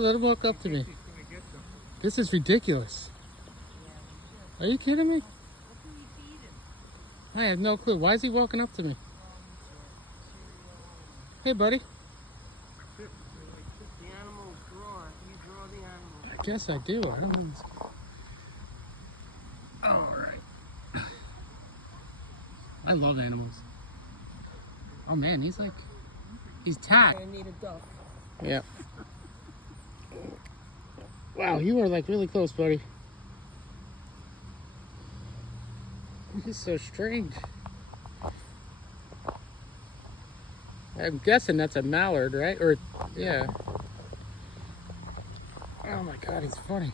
Let him walk up to me. This is ridiculous. Are you kidding me? I have no clue. Why is he walking up to me? Hey, buddy. The animals draw. You draw the animals. I guess I do. I don't know. All right. I love animals. Oh man, he's tagged. I need a duck. Yeah. Wow, you are like really close, buddy. This is so strange. I'm guessing that's a mallard, right? Or, yeah. Oh my God, he's funny.